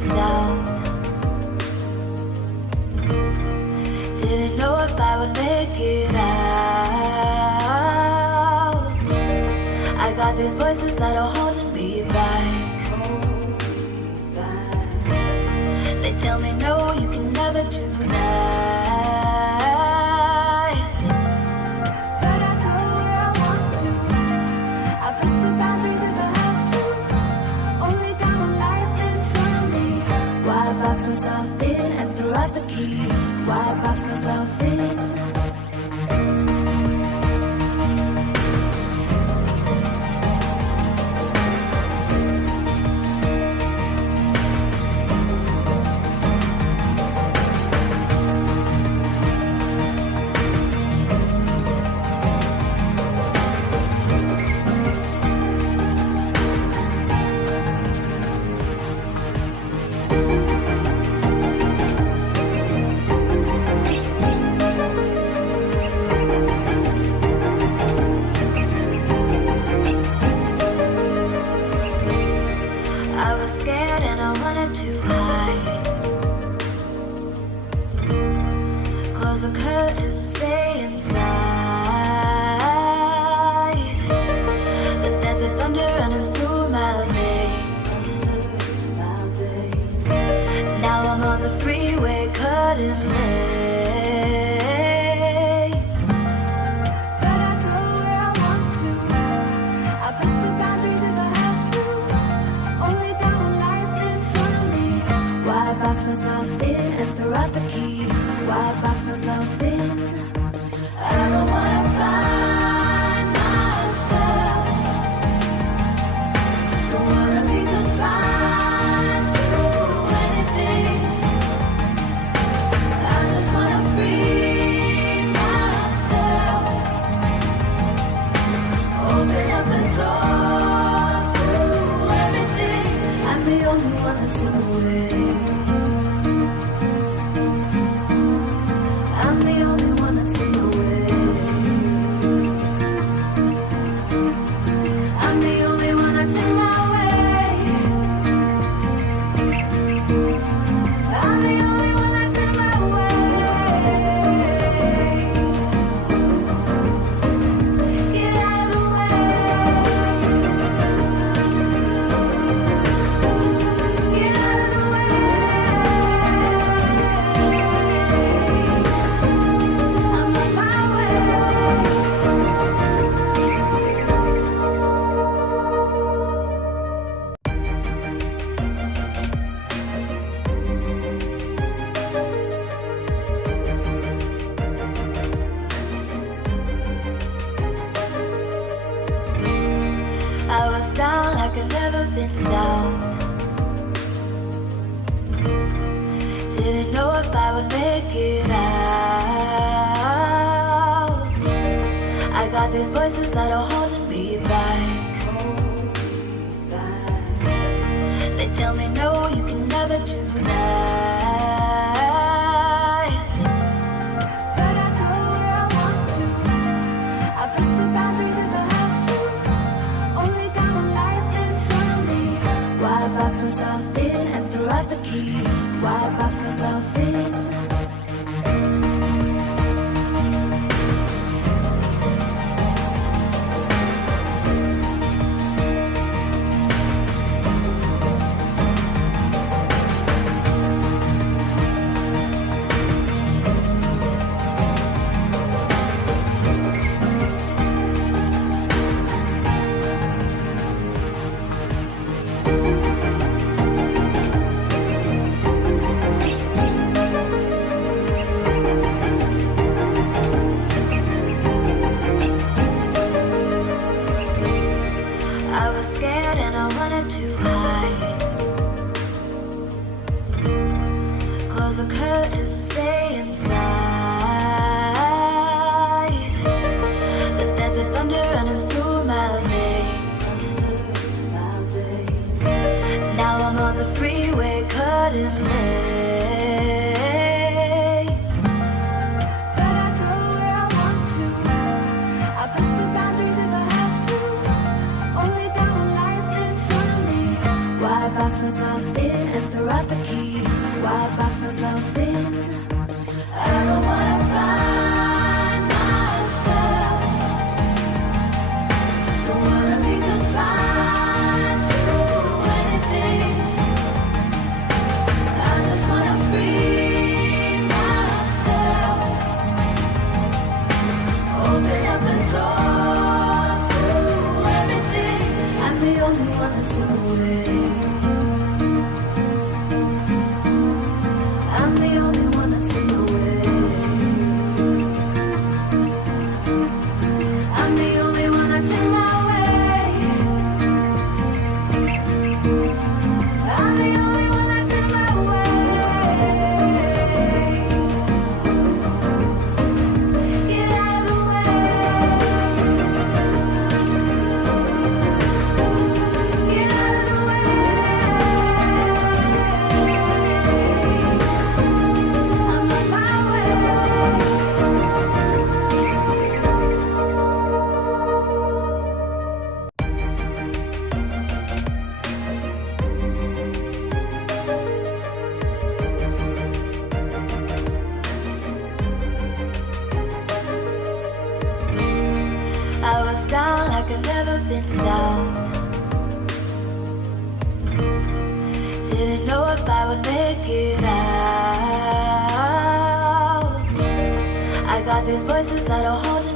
been down. Didn't know if I would make it out. I got these voices that are holding me back. They tell me no, you can never do that. But I go where I want to. I push the boundaries if I have to. Only got one life in front of me. Why box myself in and throw out the key? Why box myself in? Box myself in and throw out the would make it out. I got these voices that are holding